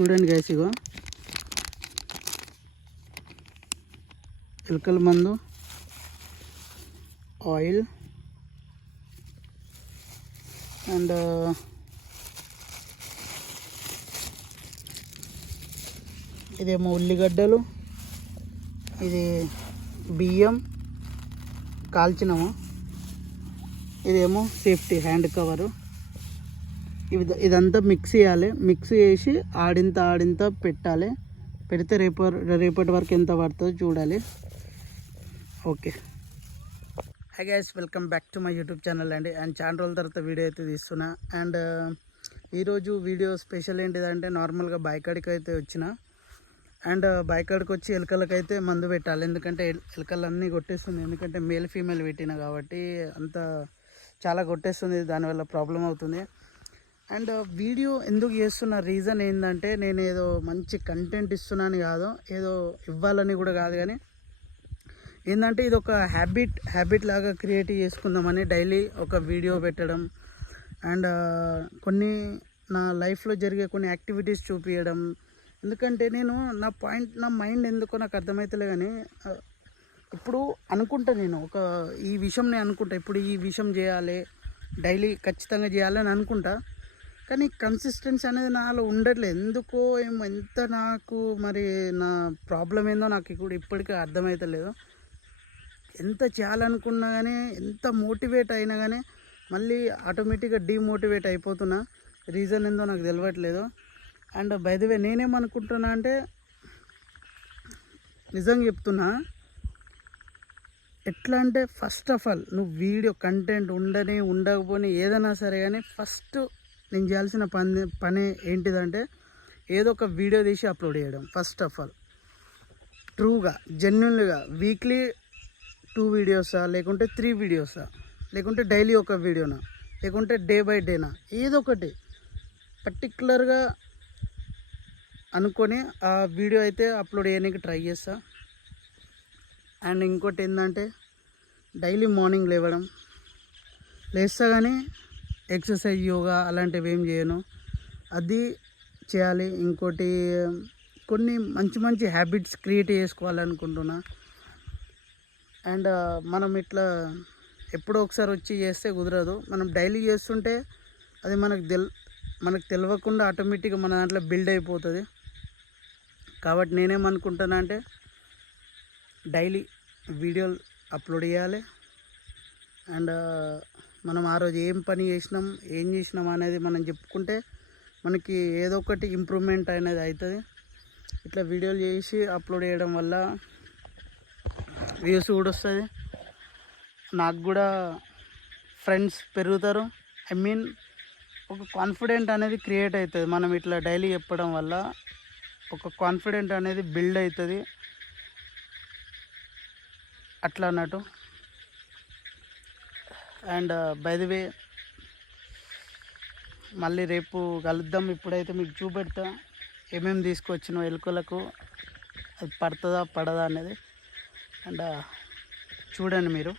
చూడండి గైస్, ఇగో ఎలుకల మందు, ఆయిల్ అండ్ ఇదేమో ఉల్లిగడ్డలు, ఇది బియ్యం కాల్చినాము, ఇదేమో సేఫ్టీ హ్యాండ్ కవరు. ఇదంతా మిక్స్ చేయాలి. మిక్స్ చేసి ఆడింత పెట్టాలి. పెడితే రేపటి వరకు ఎంత పడుతుందో చూడాలి. Okay, hi guys, welcome back to my YouTube channel అండి. అండ్ చాలా రోజుల తర్వాత వీడియో అయితే తీస్తున్నా. అండ్ ఈరోజు వీడియో స్పెషల్ ఏంటిదంటే, నార్మల్గా బాయికాడికి అయితే వచ్చిన. అండ్ బాయికాడికి వచ్చి ఎలుకలకైతే మందు పెట్టాలి. ఎందుకంటే ఎలుకలు అన్నీ కొట్టేస్తుంది. ఎందుకంటే మేల్ ఫీమేల్ పెట్టిన కాబట్టి అంత చాలా కొట్టేస్తుంది, దానివల్ల ప్రాబ్లం అవుతుంది. అండ్ వీడియో ఎందుకు చేస్తున్న రీజన్ ఏంటంటే, నేను ఏదో మంచి కంటెంట్ ఇస్తున్నాను కాదు, ఏదో ఇవ్వాలని కూడా కాదు, కానీ ఏంటంటే ఇది ఒక హ్యాబిట్ లాగా క్రియేట్ చేసుకుందామని డైలీ ఒక వీడియో పెట్టడం. అండ్ కొన్ని నా లైఫ్లో జరిగే కొన్ని యాక్టివిటీస్ చూపించడం. ఎందుకంటే నేను నా మైండ్ ఎందుకో నాకు అర్థమవుతలే, కానీ ఇప్పుడు అనుకుంటా, నేను ఈ విషయం నేను అనుకుంటా, ఇప్పుడు ఈ విషయం చేయాలి, డైలీ ఖచ్చితంగా చేయాలని అనుకుంటా. కానీ కన్సిస్టెన్సీ అనేది నాలో ఉండట్లేదు ఎందుకో ఏమో. ఎంత నాకు మరి నా ప్రాబ్లం ఏందో నాకు ఇప్పుడు ఇప్పటికీ అర్థమవుతలేదు. ఎంత చేయాలనుకున్నా కానీ, ఎంత మోటివేట్ అయినా కానీ మళ్ళీ ఆటోమేటిక్గా డీమోటివేట్ అయిపోతున్నా. రీజన్ ఏందో నాకు తెలియట్లేదు. అండ్ బై ది వే, నేనేమనుకుంటున్నా అంటే, నిజంగా చెప్తున్నా, ఎట్లా అంటే ఫస్ట్ ఆఫ్ ఆల్ నువ్వు వీడియో కంటెంట్ ఉండకపోని ఏదైనా సరే కానీ, ఫస్ట్ నేను చేయాల్సిన పని ఏంటిదంటే, ఏదో ఒక వీడియో తీసి అప్లోడ్ చేయడం. ఫస్ట్ ఆఫ్ ఆల్ ట్రూగా, జెన్యున్గా వీక్లీ 2 వీడియోసా, లేకుంటే 3 వీడియోసా, లేకుంటే డైలీ ఒక వీడియోనా, లేకుంటే డే బై డేనా, ఏదో ఒకటి పర్టికులర్గా అనుకొని ఆ వీడియో అయితే అప్లోడ్ చేయడానికి ట్రై చేస్తా. అండ్ ఇంకోటి ఏంటంటే, డైలీ మార్నింగ్ లేస్తా కానీ ఎక్సర్సైజ్, యోగా అలాంటివి ఏం చేయను, అది చేయాలి. ఇంకోటి కొన్ని మంచి హ్యాబిట్స్ క్రియేట్ చేసుకోవాలనుకుంటున్నా. అండ్ మనం ఇట్లా ఎప్పుడో ఒకసారి వచ్చి చేస్తే కుదరదు. మనం డైలీ చేస్తుంటే అది మనకు తెలియకుండా ఆటోమేటిక్గా మన దాంట్లో బిల్డ్ అయిపోతుంది. కాబట్టి నేనేమనుకుంటున్నా అంటే, డైలీ వీడియోలు అప్లోడ్ చేయాలి. అండ్ మనం ఆ రోజు ఏం పని చేసినాం, ఏం చేసినాం అనేది మనం చెప్పుకుంటే మనకి ఏదో ఒకటి ఇంప్రూవ్మెంట్ అనేది అవుతుంది. ఇట్లా వీడియోలు చేసి అప్లోడ్ చేయడం వల్ల వ్యూస్ కూడా వస్తుంది, నాకు కూడా ఫ్రెండ్స్ పెరుగుతారు. ఒక కాన్ఫిడెంట్ అనేది క్రియేట్ అవుతుంది. మనం ఇట్లా డైలీ చెప్పడం వల్ల ఒక కాన్ఫిడెంట్ అనేది బిల్డ్ అవుతుంది, అట్లా అన్నట్టు. అండ్ బై ది వే, మళ్ళీ రేపు కలుద్దాం. ఇప్పుడైతే మీకు చూపెడతా ఏమేమి తీసుకొచ్చినా ఎలుకలకు, అది పడుతుందా పడదా అనేది. అండ్ చూడండి మీరు.